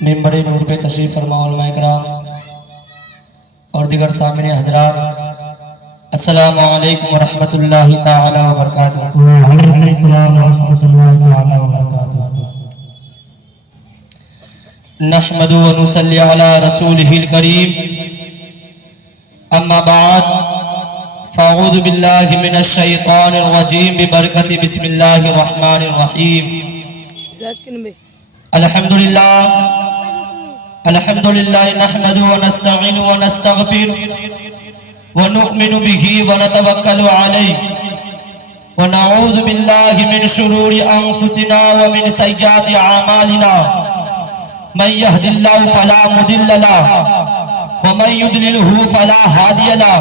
منبر نور پہ تشریف فرما علماء کرام اور دیگر سامعین حضرات، السلام علیکم ورحمۃ اللہ تعالی وبرکاتہ۔ وعلیکم السلام ورحمۃ اللہ تعالی وبرکاتہ۔ نحمد و نصلی علی رسولہ الکریم، اما بعد فاعوذ باللہ من الشیطان الرجیم ببرکت بسم اللہ الرحمن الرحیم۔ الحمدللہ نحمد و نستعین و نستغفر ونؤمن به ونتوکل علیہ ونعوذ باللہ من شرور انفسنا ومن سیئات اعمالنا، من يهد الله فلا مضل له ومن يضلله فلا هادي له،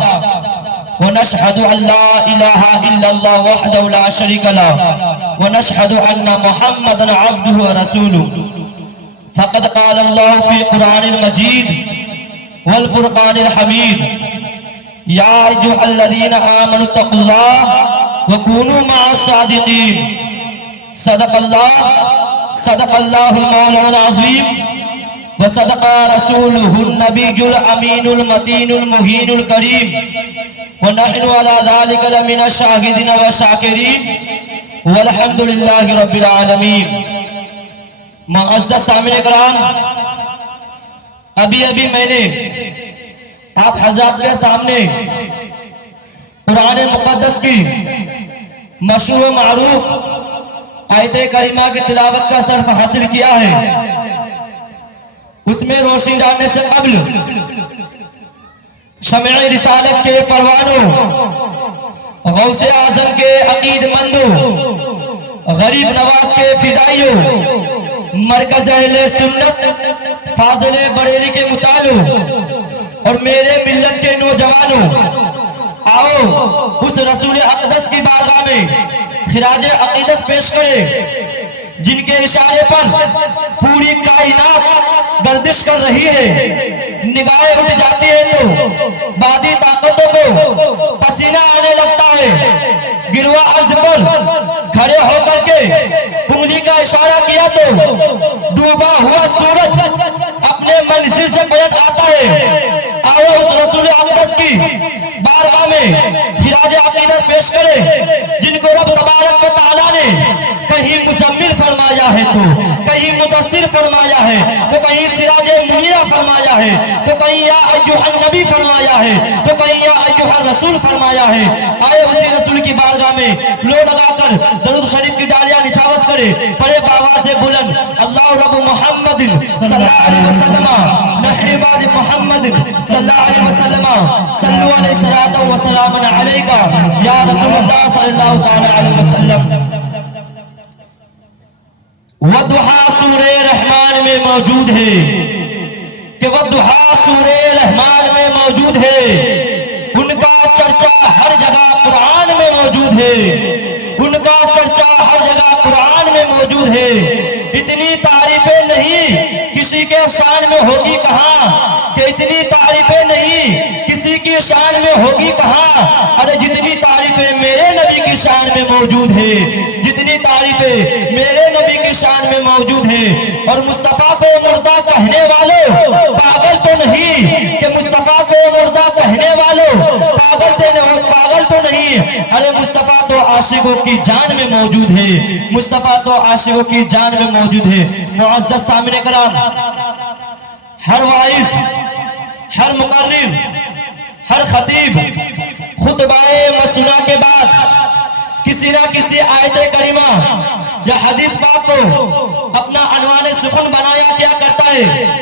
ونشهد ان لا اله الا الله وحده لا شريك له، ونشهد ان محمدا عبده ورسوله، فقد قال الله في القرآن المجيد والفرقان الحميد: يا ايها الذين آمنوا اتقوا الله وكونوا مع الصادقين۔ صدق الله المولى العظيم وصدق رسوله النبي الأمين المتين المهين الكريم، ونحن على ذلك لمن الشاهدين والشاكرين، والحمد لله رب العالمين۔ معزز سامعین کرام، ابھی میں نے آپ حضرات کے سامنے قرآن مقدس کی مشہور و معروف آیت کریمہ کی تلاوت کا شرف حاصل کیا ہے۔ اس میں روشنی ڈالنے سے قبل شمع رسالت کے پروانوں، غوث اعظم کے عقید مندوں، غریب نواز کے فدائیوں، مرکز اہل سنت فاضل بریلی کے مطالعوں اور میرے ملت کے نوجوانوں، آؤ اس رسول اقدس کی بارگاہ میں خراج عقیدت پیش کرے جن کے اشارے پر پوری کائنات گردش کر رہی ہے۔ نگاہیں اٹھ جاتی ہے تو بادی طاقتوں کو پسینہ آنے لگتا ہے۔ گروا عرض پر کھڑے ہو کر کے انگلی کا اشارہ کیا تو ڈوبا ہوا سورج اپنے منزل سے پلٹ آتا ہے۔ آؤ اس رسول اقدس کی بارگاہ میں خراج عقیدت پیش کرے جن کو رب تبارک و تعالیٰ نے کہیں مزمل فرمایا ہے تو کہیں مدثر فرمایا ہے تو کہیں سراج منیرہ فرمایا ہے تو کہیں یا ایھا النبی فرمایا ہے تو کہیں یا ایھا الرسول فرمایا ہے۔ آئے اسی رسول کی بارگاہ میں لو لگا کر درود شریف کی ڈالیاں نچھاوت کرے، پڑھے بآواز بلند: اللہ رب محمد صلی اللہ علیہ وسلم نحن بعد محمد صلی اللہ علیہ وسلم صلو علیہ الصلوۃ والسلام علیکہ یا رسول اللہ صلی اللہ علیہ وسلم۔ وضحیٰ سورہ رحمان میں موجود ہے کہ وضحیٰ سورہ رحمان میں موجود ہے، ان کا چرچا ہر جگہ قرآن میں موجود ہے، ان کا چرچا ہر جگہ قرآن میں موجود ہے۔ اتنی تعریفیں نہیں کسی کے شان میں ہوگی کہاں کہ اتنی تعریفیں نہیں کسی کی شان میں ہوگی کہاں، ارے جتنی تعریفیں میرے نبی کی شان میں موجود ہے، جتنی تعریفیں میرے نبی کی شان میں موجود ہے۔ اور مصطفیٰ کو مردہ کہنے والوں پاگل تو نہیں کہ مصطفیٰ کو مردہ کہنے والوں پاگل تو نہیں، ارے مصطفیٰ تو عاشقوں کی جان میں موجود ہے، مصطفیٰ تو عاشقوں کی جان میں موجود ہے۔ معزز سامعین کرام، ہر واعظ، ہر مقرر، ہر خطیب خطبہ مسنہ کے بعد کسی نہ کسی آیت کریمہ یا حدیث پاک کو اپنا عنوان سخن بنایا کیا کرتا ہے۔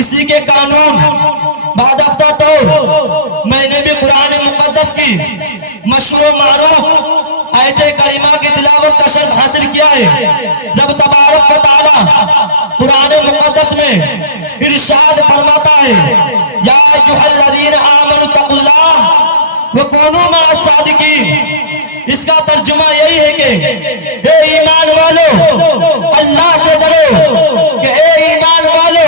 اسی کے قانون بعد ہفتہ طور میں نے بھی قرآن مقدس کی مشہور و معروف آیت کریمہ کی تلاوت کا شرف حاصل کیا ہے۔ رب تبارک و تعالی قرآن مقدس میں ارشاد فرماتا ہے: یا ایھا الذین آمنوا اتقوا اللہ وکونوا مع الصادقین۔ اس کا ترجمہ یہی ہے کہ اے ایمان والو اللہ سے ڈرو، کہ اے ایمان والو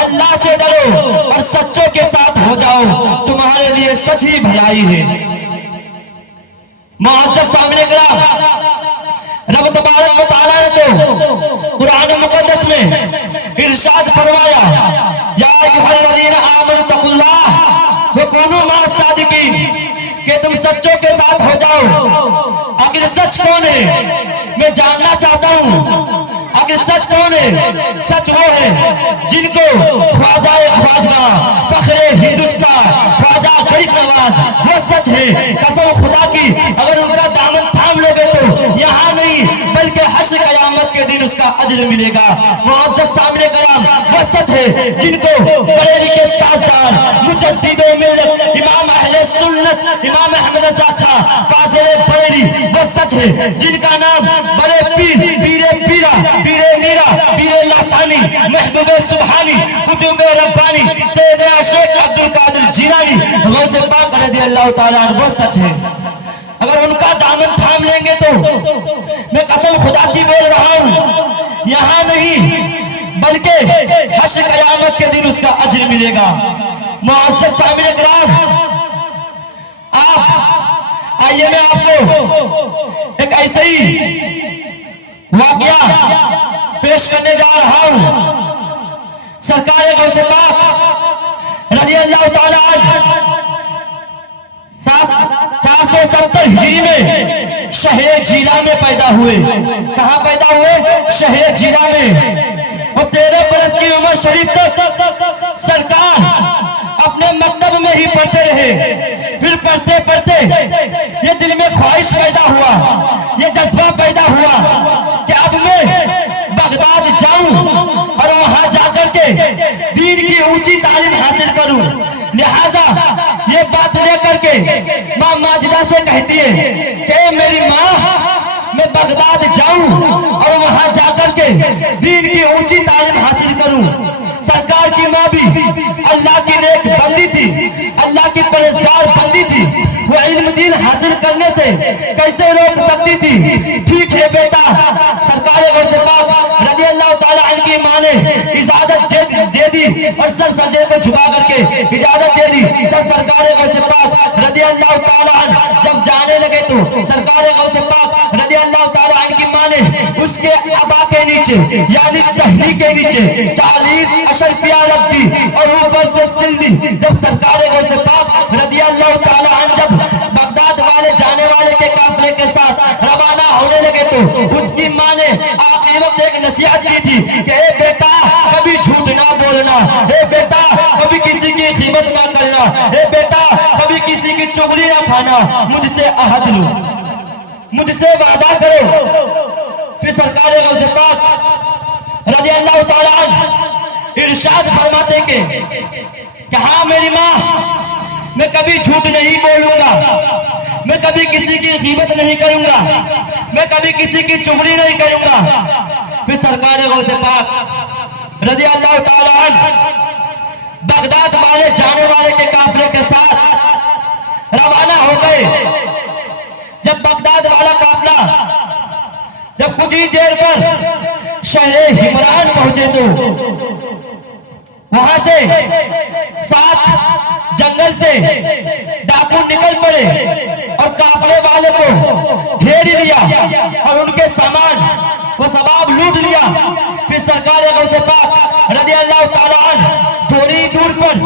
اللہ سے ڈرو اور سچوں کے ساتھ ہو جاؤ، تمہارے لیے سچ ہی بھلائی ہے۔ معزز سامنے کرام، رب تبارک و تعالیٰ نے تو قرآن مقدس میں सच कौन है? मैं जानना चाहता हूँ आखिर सच कौन है? सच वो है जिनको ख्वाजा ख्वाजा फखरे हिंदुस्तान ख्वाजा गरीब नवाज वो सच है। कसम खुदा की अगर उनका दामन थाम लोगे तो यहाँ नहीं बल्कि हश्र कयामत के दिन उसका अजर मिलेगा। मुअज़्ज़ज़ सामने कलाम वो सच है जिनको बरेली के ताजदार मुजद्दिदो मिल्लत इमाम अहले सुन्नत इमाम अहमद रज़ा खां फाज़िल बरेली वो सच है जिनका नाम बड़े पीर पीरे पीरा पीरे मीरा पीरे लासानी महबूबे सुबहानी कुतुबे रब्बानी सैयदना शेख अब्दुल कादिर जिलानी गौसे पाक रज़ियल्लाहु ताला अन्हु वो सच है। अगर उनका दामन थाम लेंगे तो मैं कसम खुदा की बोल रहा हूँ यहाँ नहीं बल्कि हश्र कयामत के दिन उसका अजर मिलेगा। मुअज़्ज़ज़ सामने किराम आप आइए मैं आपको एक ऐसे ही वाक़या पेश करने जा रहा हूँ। सरकार गौसे पाक रज़ियल्लाहु ताला अन्हु 470 हिजरी में शहर जिला में पैदा हुए। कहाँ पैदा हुए? शहर जिला में। और 13 बरस की उम्र शरीफ तक सरकार अपने मकतब में ही पढ़ते रहे। फिर पढ़ते पढ़ते ये दिल में ख्वाहिश पैदा हुआ, ये जज्बा पैदा हुआ कि अब मैं बगदाद जाऊं और वहां जाकर के दीन की ऊंची तालीम हासिल करूं। लिहाजा ये बात लेकर के माँ माजिदा से कहती है कि मेरी माँ मैं बगदाद जाऊं और वहां जाकर के दीन की ऊंची तालीम हासिल करूं। सरकार की माँ भी अल्लाह की नेक बंदी थी, अल्लाह की परहेज़गार बंदी थी। वो इल्म दीन हासिल करने से कैसे रोक सकती थी? ठीक है बेटा, सरकार गौसे पाक रज़ियल्लाहु ताला अन्हु की माँ ने इजाजत दे दी और सर सजे को झुका करके इजाजत दे दी। सर सरकार गौसे पाक रज़ियल्लाहु ताला अन्हु जब जाने लगे तो सरकार गौसे पाक रज़ियल्लाहु ताला अन्हु की माँ ने उसके अबा के नीचे यानी टहनी के नीचे 40 अशरफिया रख दी और ऊपर से सिल दी। जब सरकार गौसे पाक रज़ियल्लाहु ताला अन्हु जब बगदाद वाले जाने वाले के काफिले के साथ रवाना होने लगे तो उसकी माँ ने आखिरी वक्त एक नसीहत की थी कि ए बेटा कभी झूठ ना बोलना, ए बेटा कभी किसी की कीमत ना करना, ए बेटा कभी किसी की चुगली ना खाना, मुझसे अहद लो, मुझसे वादा करो। फिर सरकार गौसे पाक रज़ियल्लाहु ताला अन्हु इरशाद फरमाते कि हाँ मेरी माँ मैं कभी झूठ नहीं बोलूंगा, मैं कभी किसी की कीमत नहीं करूंगा, मैं कभी किसी की चुगली नहीं करूंगा। फिर सरकार गौसे पाक रज़ियल्लाहु ताला अन्हु बगदाद वाले जाने वाले के काफिले के साथ रवाना हो गए। जब बगदाद वाला काफिला जब कुछ ही देर पर शहर हिमरान पहुंचे तो वहां से 7 जंगल से डाकू निकल पड़े और काफिले वाले को घेर लिया और उनके सामान वो सबाब लूट लिया। फिर सरकार गौसे पाक रज़ियल्लाहु ताला अन्हु थोड़ी दूर पर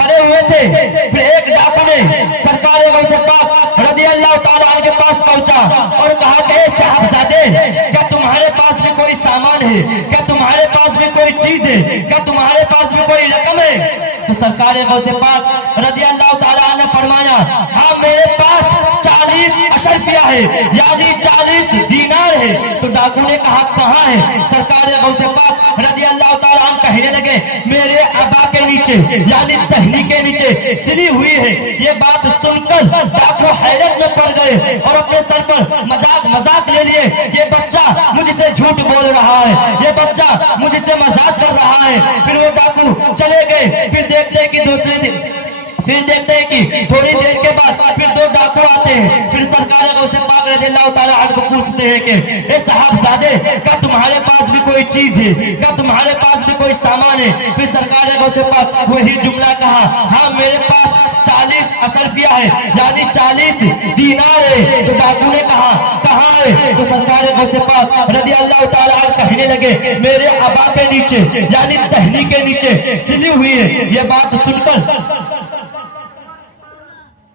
खड़े हुए थे। फिर एक डाकू ने सरकार गौसे पाक रज़ियल्लाहु ताला अन्हु के पास पहुंचा और कहा कि साहबजादे क्या तुम्हारे पास में कोई सामान है? क्या तुम्हारे पास में कोई चीज है? क्या तुम्हारे पास में कोई रकम है? तो सरकार गौसे पाक रज़ियल्लाहु ताला अन्हु ने फरमाया हाँ मेरे पास 40 अशरफिया है यानी 40 दीनार है। तो डाकू ने कहा कहाँ है? सरकार गौसे पाक रज़ियल्लाहु ताला अन्हु कहने लगे मेरे अबा के नीचे यानी टहनी के नीचे सिली हुई है। ये बात सुनकर डाकू हैरत में पड़ गए और अपने सर पर मजाक ले लिए। ये बच्चा मुझसे झूठ बोल रहा है, ये बच्चा मुझसे मजाक कर रहा है। फिर वो डाकू चले गए। फिर देखते हैं कि थोड़ी देर के बाद फिर 2 डाकू आते हैं। फिर सरकार गौसे पाक रज़ियल्लाहु ताला अन्हु को पूछते हैं कि ए साहबजादे क्या तुम्हारे पास भी कोई चीज है? क्या तुम्हारे पास भी कोई सामान है? फिर सरकार गौसे पाक वही जुमला कहा हाँ मेरे पास 40 अशरफिया है यानी 40 दीनार है। तो डाकू ने कहा कहाँ है? तो सरकार गौसे पाक रज़ियल्लाहु ताला अन्हु कहने लगे मेरे अबा के नीचे यानी टहनी के नीचे सिली हुई है। ये बात सुनकर